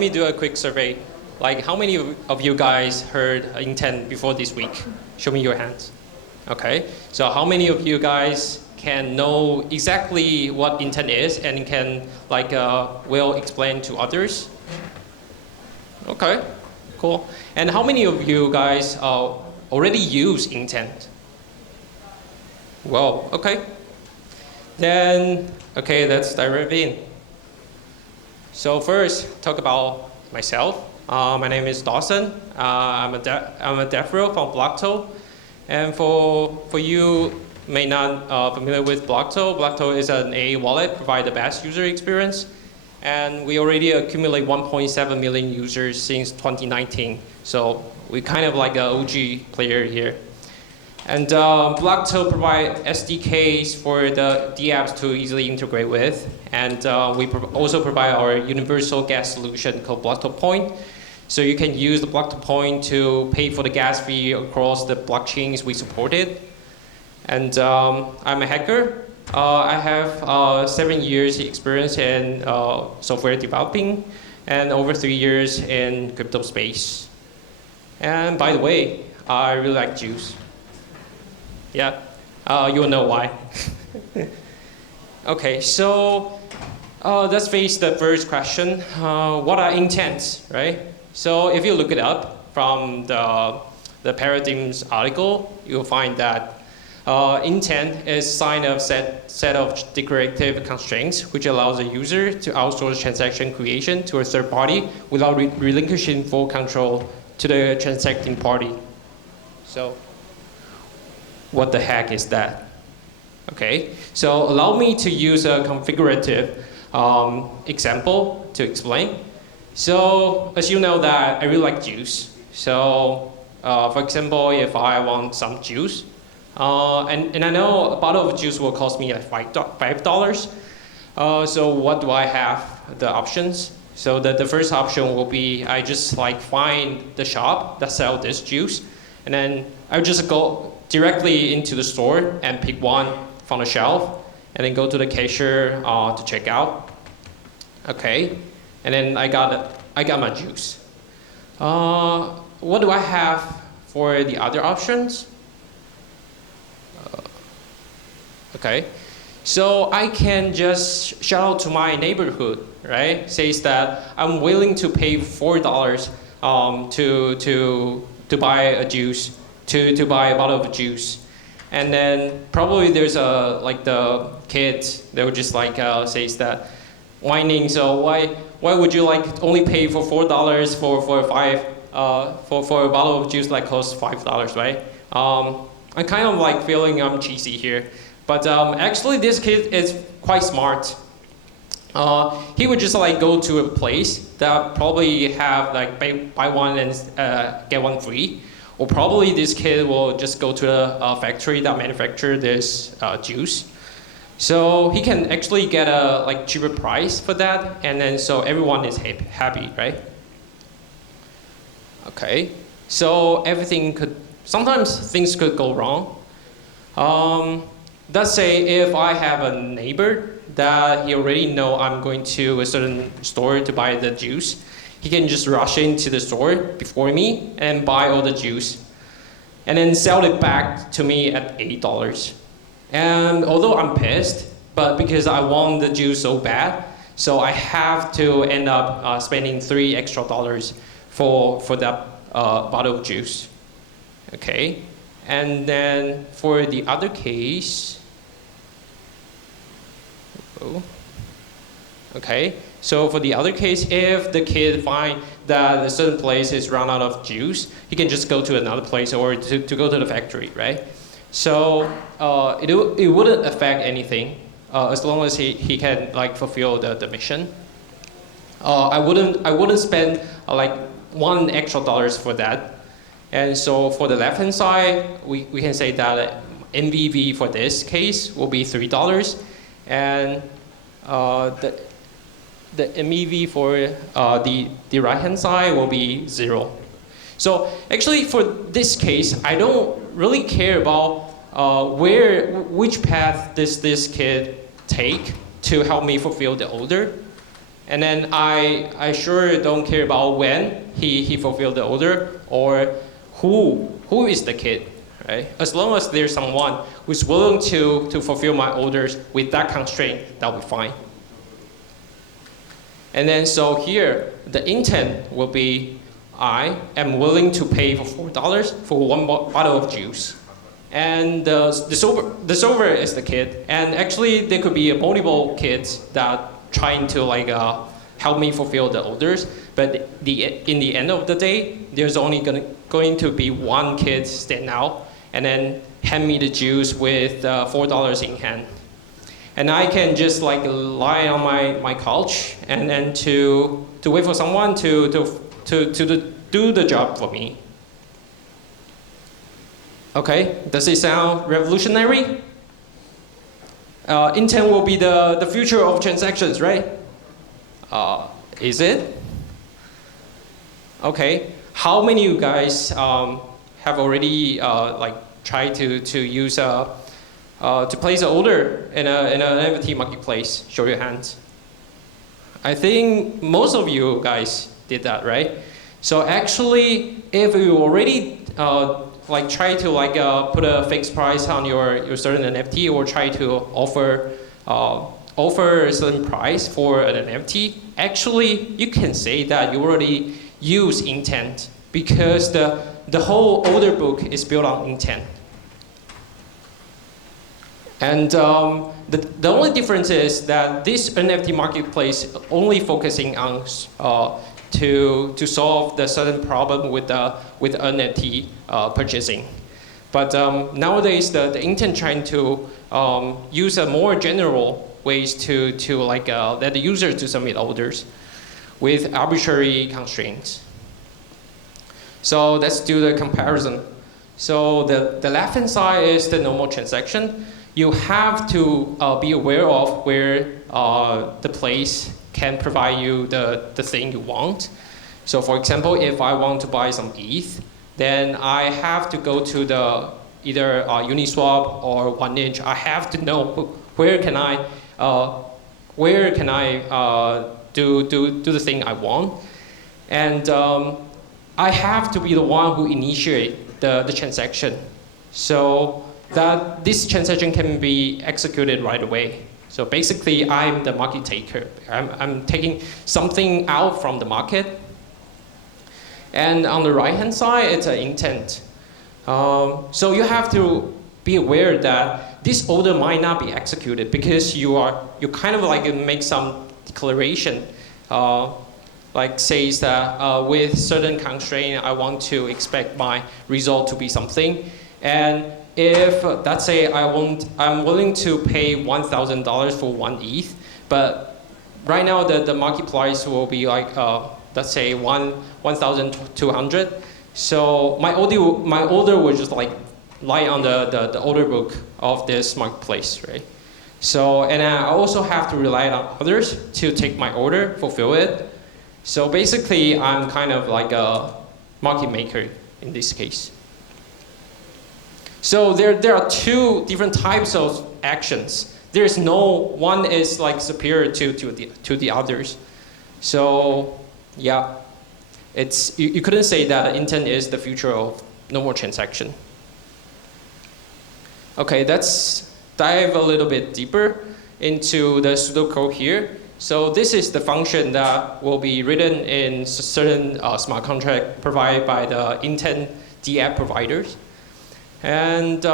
let me do a quick survey. Like, how many of you guys heard intent before this week? Show me your hands. Okay, so how many of you guys can know exactly what intent is and can well explain to others? Okay, cool. And how many of you guys already use intent? Well, okay. Then, okay, let's dive in. So first, talk about myself. My name is Dawson. I'm a dev row from Blocto. And for you may not familiar with Blocto, Blocto is an AA wallet, provide the best user experience. And we already accumulate 1.7 million users since 2019. So we kind of like an OG player here. And Blocto provide SDKs for the apps to easily integrate with. And we also provide our universal gas solution called Blocto Point. So you can use the Blocto Point to pay for the gas fee across the blockchains we supported. And I'm a hacker. I have 7 years experience in software developing and over 3 years in crypto space. And by the way, I really like juice. Yeah, you'll know why. Okay, so let's face the first question. What are intents, right? So if you look it up from the Paradigms article, you'll find that intent is sign of set of declarative constraints, which allows a user to outsource transaction creation to a third party without relinquishing full control to the transacting party. So what the heck is that? Okay, so allow me to use a configurative example to explain. So as you know that I really like juice. So for example, if I want some juice, and I know a bottle of juice will cost me like $5. So what do I have? The options. So the first option will be I just like find the shop that sell this juice, and then I just go directly into the store and pick one from the shelf, and then go to the cashier to check out. Okay, and then I got my juice. What do I have for the other options? Okay, so I can just shout out to my neighborhood, right? Says that I'm willing to pay $4 to buy a juice, to buy a bottle of juice. And then probably there's the kids that would just says that whining. So why would you only pay for $4 for a bottle of juice that costs $5, right? I'm kind of feeling I'm cheesy here, but actually this kid is quite smart. He would just go to a place that probably have buy one and get one free. Or probably this kid will just go to a factory that manufacture this juice. So he can actually get a cheaper price for that, and then so everyone is happy, right? Okay, so sometimes things could go wrong. Let's say if I have a neighbor that he already know I'm going to a certain store to buy the juice, he can just rush into the store before me and buy all the juice and then sell it back to me at $8. And although I'm pissed, but because I want the juice so bad, so I have to end up spending $3 extra for that bottle of juice. Okay, and then for the other case, okay, so for the other case, if the kid find that a certain place is run out of juice, he can just go to another place or to go to the factory, right? So it wouldn't affect anything as long as he can fulfill the mission. I wouldn't spend $1 extra for that. And so for the left hand side, we can say that MVV for this case will be $3, and the MEV for the right hand side will be 0. So actually for this case, I don't really care about which path this kid take to help me fulfill the order. And then I sure don't care about when he fulfilled the order or who is the kid, right? As long as there's someone who's willing to fulfill my orders with that constraint, that'll be fine. And then so here, the intent will be, I am willing to pay for $4 for one bottle of juice. And the solver is the kid. And actually, there could be multiple kids that trying to help me fulfill the orders. But in the end of the day, there's only going to be one kid stand out and then hand me the juice with $4 in hand. And I can just lie on my couch and then to wait for someone to do the job for me. Okay, does it sound revolutionary? Intent will be the future of transactions, right? Is it? Okay, how many of you guys have already tried to use to place an order in an NFT marketplace? Show your hands. I think most of you guys did that, right? So actually, if you already try to put a fixed price on your certain NFT or try to offer a certain price for an NFT, actually you can say that you already use intent because the whole order book is built on intent. And the only difference is that this NFT marketplace only focusing on to solve the certain problem with NFT purchasing. But nowadays, the intent trying to use a more general ways to let the user to submit orders with arbitrary constraints. So let's do the comparison. So the left-hand side is the normal transaction. You have to be aware of where the place can provide you the thing you want. So for example, if I want to buy some ETH, then I have to go to the either Uniswap or 1inch. I have to know where can I do the thing I want, and I have to be the one who initiate the transaction, so that this transaction can be executed right away. So basically, I'm the market taker. I'm taking something out from the market. And on the right-hand side, it's an intent. So you have to be aware that this order might not be executed because you kind of make some declaration, says that with certain constraint, I want to expect my result to be something. And if let's say I'm willing to pay $1,000 for one ETH, but right now the market price will be let's say 1,200. So my order will just lie on the order book of this marketplace, right? So and I also have to rely on others to take my order, fulfill it. So basically, I'm kind of like a market maker in this case. So there are two different types of actions. There's no one is superior to the others. So yeah, it's you couldn't say that intent is the future of normal transaction. Okay, let's dive a little bit deeper into the pseudocode here. So this is the function that will be written in certain smart contract provided by the intent DApp providers. And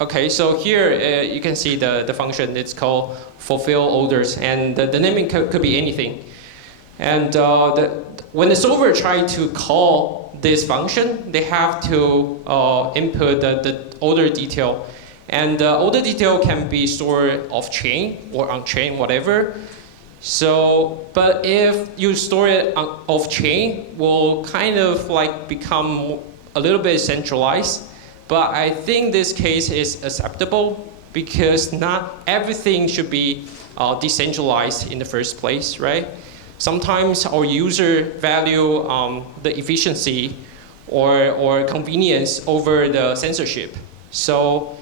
okay, so here you can see the function. It's called fulfill orders, and the naming could be anything. And when the solver tries to call this function, they have to input the order detail. And the order detail can be stored off-chain or on-chain, whatever. So, but if you store it off-chain, will kind of become a little bit centralized. But I think this case is acceptable because not everything should be decentralized in the first place, right? Sometimes our user value the efficiency or convenience over the censorship. So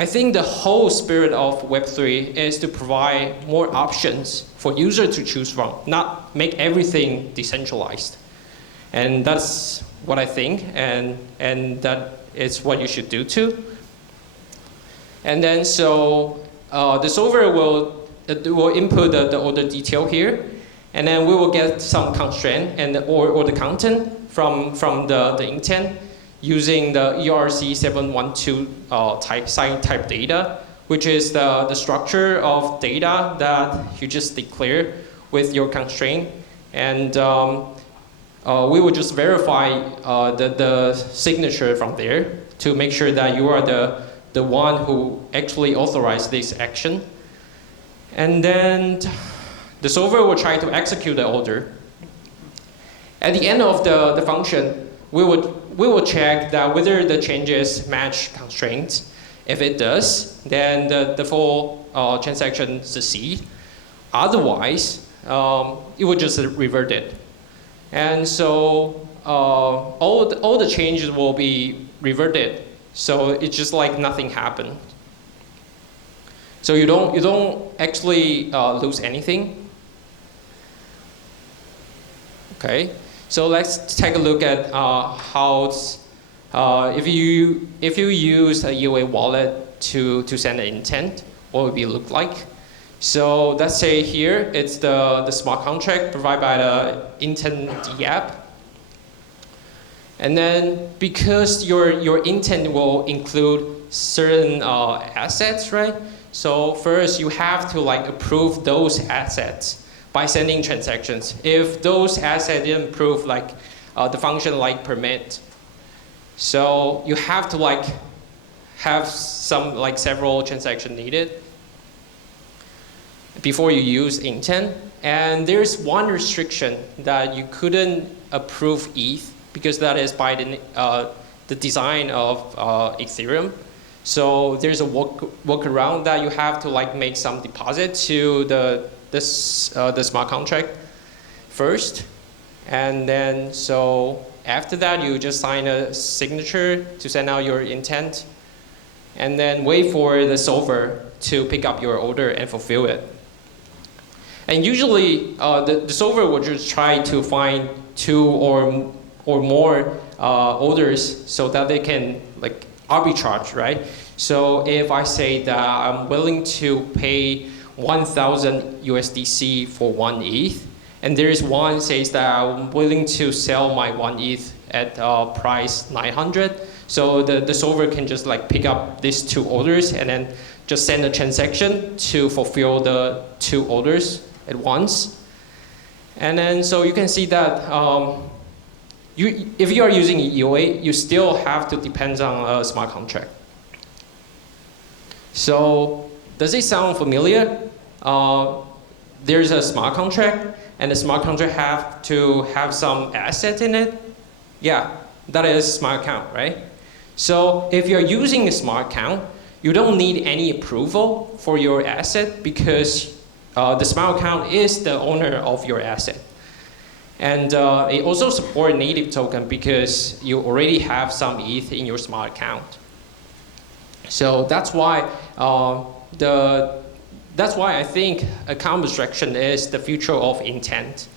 I think the whole spirit of Web3 is to provide more options for users to choose from, not make everything decentralized. And that's what I think, and that is what you should do too. And then so the solver will input all the detail here, and then we will get some constraint or the content from the intent using the ERC712 sign type data, which is the structure of data that you just declare with your constraint. And we will just verify the signature from there to make sure that you are the one who actually authorized this action. And then the solver will try to execute the order. At the end of the function, we will check that whether the changes match constraints. If it does, then the full transaction succeeds. Otherwise, it will just revert it. And so all the changes will be reverted. So it's just like nothing happened. So you don't actually lose anything. Okay. So let's take a look at how if you use a EOA wallet to send an intent, what would it look like? So let's say here it's the smart contract provided by the intent app. And then because your intent will include certain assets, right? So first you have to like approve those assets by sending transactions. If those assets didn't approve like the function like permit, so you have to like have some like several transactions needed before you use intent. And there's one restriction that you couldn't approve ETH because that is by the design of Ethereum. So there's a workaround that you have to like make some deposit to the smart contract first, and then so after that you just sign a signature to send out your intent, and then wait for the solver to pick up your order and fulfill it. And usually the solver will just try to find 2 or more orders so that they can like arbitrage, right? So if I say that I'm willing to pay 1,000 USDC for 1 ETH, and there's one says that I'm willing to sell my 1 ETH at price 900, so the solver can just like pick up these 2 orders and then just send a transaction to fulfill the 2 orders at once. And then so you can see that if you are using EOA, you still have to depend on a smart contract. So does it sound familiar? There's a smart contract, and the smart contract have to have some asset in it. Yeah, that is smart account, right? So if you're using a smart account, you don't need any approval for your asset because the smart account is the owner of your asset. And it also supports native token because you already have some ETH in your smart account. So that's why I think account abstraction is the future of intent.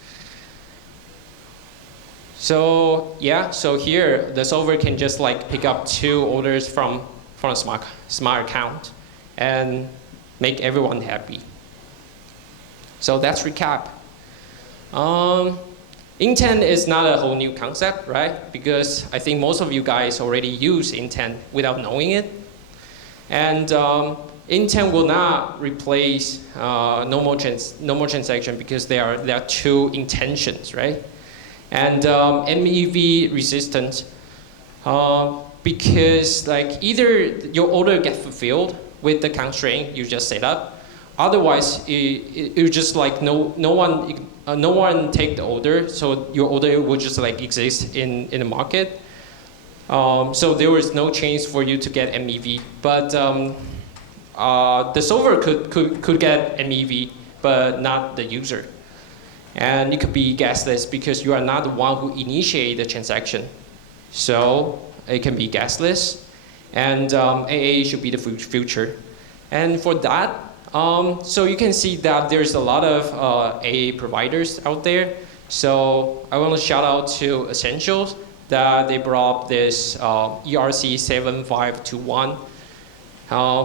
So yeah, so here the solver can just like pick up 2 orders from a smart account and make everyone happy. So that's recap. Intent is not a whole new concept, right? Because I think most of you guys already use intent without knowing it. And intent will not replace normal transaction because there are 2 intentions, right? And MEV resistant because like either your order gets fulfilled with the constraint you just set up, otherwise it just like no one take the order, so your order will just like exist in the market. So there was no chance for you to get MEV, but the solver could get MEV, but not the user. And it could be gasless because you are not the one who initiated the transaction. So it can be gasless. and AA should be the future. And for that, so you can see that there's a lot of AA providers out there. So I want to shout out to Essentials that they brought this ERC 7521,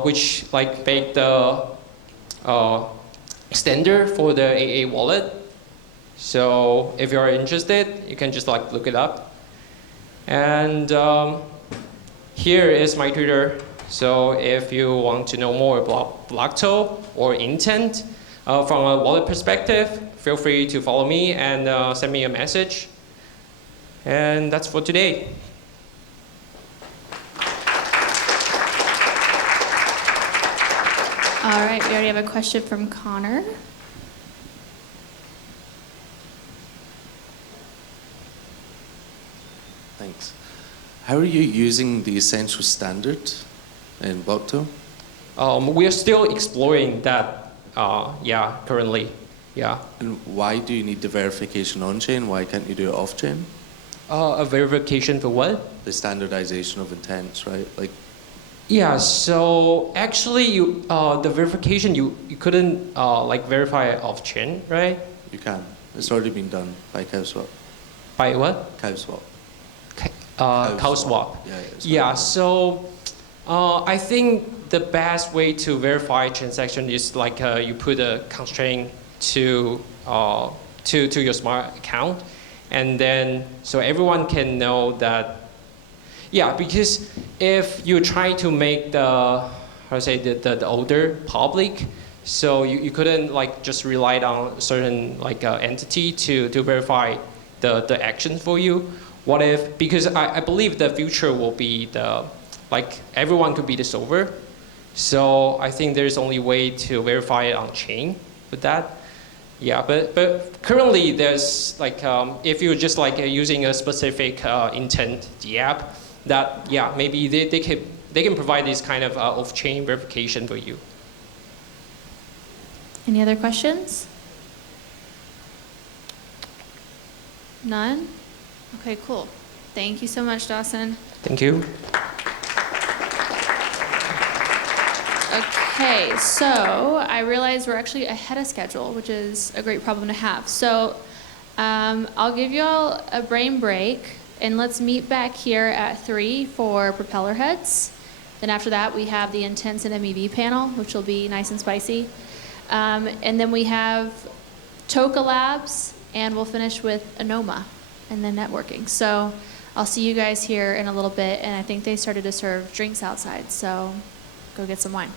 which like make the standard for the AA wallet. So if you are interested, you can just like look it up. And here is my Twitter. So if you want to know more about Blocto or intent from a wallet perspective, feel free to follow me and send me a message. And that's for today. All right, we already have a question from Connor. Thanks. How are you using the essential standard in Blocto? We are still exploring that, currently, yeah. And why do you need the verification on-chain? Why can't you do it off-chain? A verification for what? The standardization of intents, right? Like, yeah, so actually the verification, you couldn't like verify it off-chain, right? you can. It's already been done by CowSwap. By what? CowSwap. CowSwap. Yeah, so I think the best way to verify transaction is like you put a constraint to your smart account, and then so everyone can know that. Yeah, because if you try to make the order public, so you couldn't like just rely on certain like entity to verify the action for you. What if, because I believe the future will be like everyone could be the solver. So I think there's only way to verify it on chain with that. Yeah, but currently there's like, if you're just like using a specific intent app, that yeah, maybe they can provide this kind of off-chain verification for you. Any other questions? None? Okay, cool. Thank you so much, Dawson. Thank you. Okay, so I realize we're actually ahead of schedule, which is a great problem to have. So I'll give you all a brain break, and let's meet back here at 3 for propeller heads. Then after that, we have the Intense and MEV panel, which will be nice and spicy. And then we have Toka Labs, and we'll finish with Anoma, and then networking. So I'll see you guys here in a little bit, and I think they started to serve drinks outside, so go get some wine.